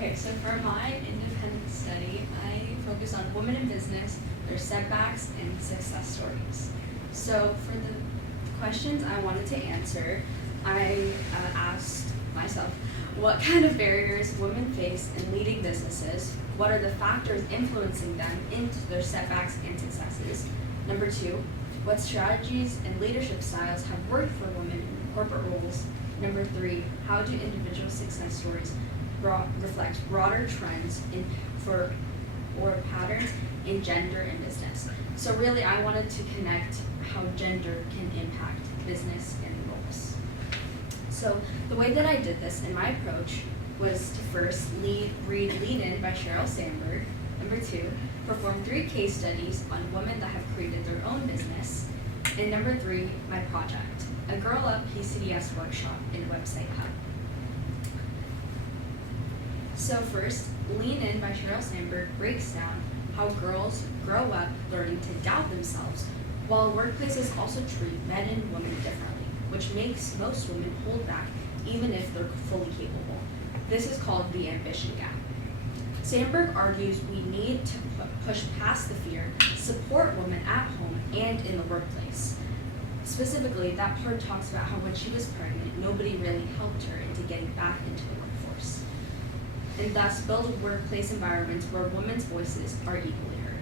Okay, so for my independent study, I focus on women in business, their setbacks, and success stories. So for the questions I wanted to answer, I asked myself, what kind of barriers women face in leading businesses? What are the factors influencing them into their setbacks and successes? Number 2, what strategies and leadership styles have worked for women in corporate roles? Number 3, how do individual success stories reflect broader trends or patterns in gender and business? So really, I wanted to connect how gender can impact business and roles. So the way that I did this in my approach was to first read Lean In by Sheryl Sandberg. Number 2, perform 3 case studies on women that have created their own business. And number 3, my project, a Girl Up PCDS workshop in Website Hub. So first, Lean In by Sheryl Sandberg breaks down how girls grow up learning to doubt themselves, while workplaces also treat men and women differently, which makes most women hold back even if they're fully capable. This is called the ambition gap. Sandberg argues we need to push past the fear, support women at home and in the workplace. Specifically, that part talks about how when she was pregnant, nobody really helped her into getting back into the workforce, and thus build workplace environments where women's voices are equally heard.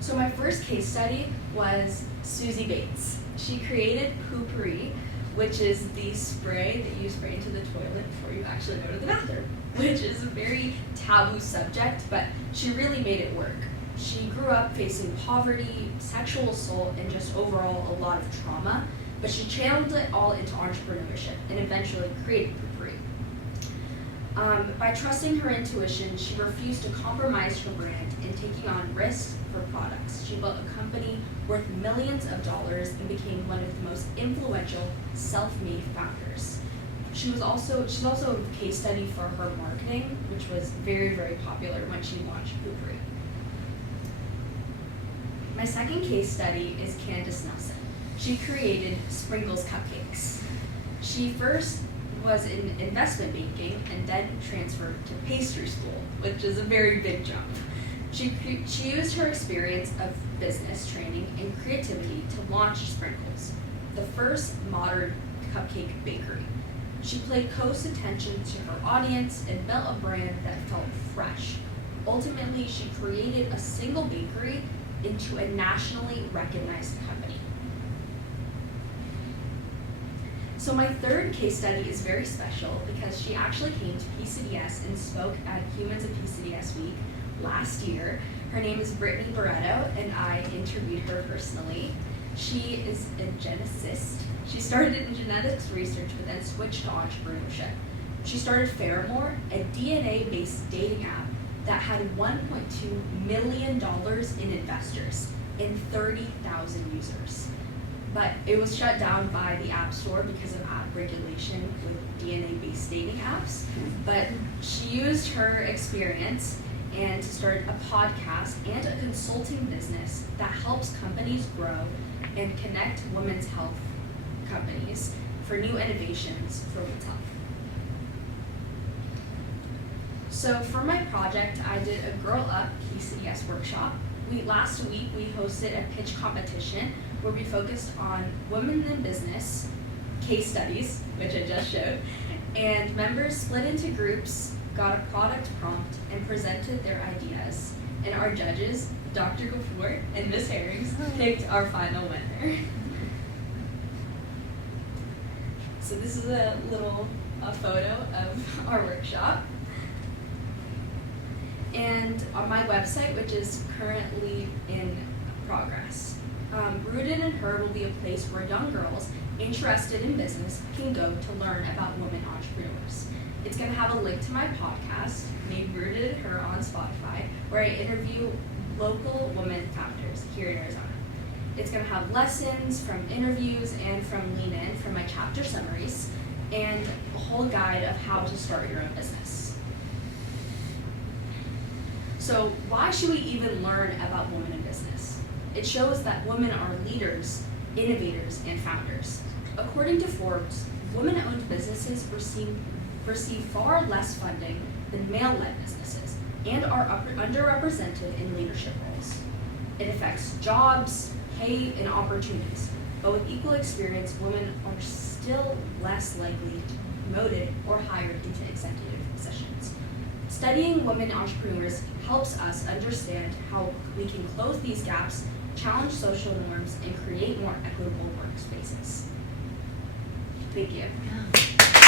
So my first case study was Susie Bates. She created Poopery, which is the spray that you spray into the toilet before you actually go to the bathroom, which is a very taboo subject, but she really made it work. She grew up facing poverty, sexual assault, and just overall a lot of trauma, but she channeled it all into entrepreneurship and eventually created Poopery. By trusting her intuition, she refused to compromise her brand in taking on risks for products. She built a company worth millions of dollars and became one of the most influential self-made founders. She's also a case study for her marketing, which was very, very popular when she launched Poopery. My second case study is Candace Nelson. She created Sprinkles Cupcakes. She first was in investment banking and then transferred to pastry school, which is a very big jump. She used her experience of business training and creativity to launch Sprinkles, the first modern cupcake bakery. She paid close attention to her audience and built a brand that felt fresh. Ultimately, she created a single bakery into a nationally recognized company. So my third case study is very special because she actually came to PCDS and spoke at Humans of PCDS Week last year. Her name is Brittany Barretto, and I interviewed her personally. She is a geneticist. She started in genetics research, but then switched to entrepreneurship. She started Fairmore, a DNA-based dating app that had $1.2 million in investors and 30,000 users. But it was shut down by the App Store because of app regulation with DNA-based dating apps. But she used her experience and to start a podcast and a consulting business that helps companies grow and connect women's health companies for new innovations for women's health. So for my project, I did a Girl Up PCDS workshop. Last week, we hosted a pitch competition where we focused on women in business case studies, which I just showed, and members split into groups, got a product prompt, and presented their ideas. And our judges, Dr. Gafour and Ms. Herrings, picked our final winner. So this is a photo of our workshop. And on my website, which is currently in progress. Rooted in Her will be a place where young girls interested in business can go to learn about women entrepreneurs. It's going to have a link to my podcast, named Rooted in Her on Spotify, where I interview local women founders here in Arizona. It's going to have lessons from interviews and from Lean In, from my chapter summaries, and a whole guide of how to start your own business. So why should we even learn about women in business? It shows that women are leaders, innovators, and founders. According to Forbes, women-owned businesses receive receive far less funding than male-led businesses and are underrepresented in leadership roles. It affects jobs, pay, and opportunities, but with equal experience, women are still less likely to be promoted or hired into executive positions. Studying women entrepreneurs helps us understand how we can close these gaps, challenge social norms, and create more equitable workspaces. Thank you.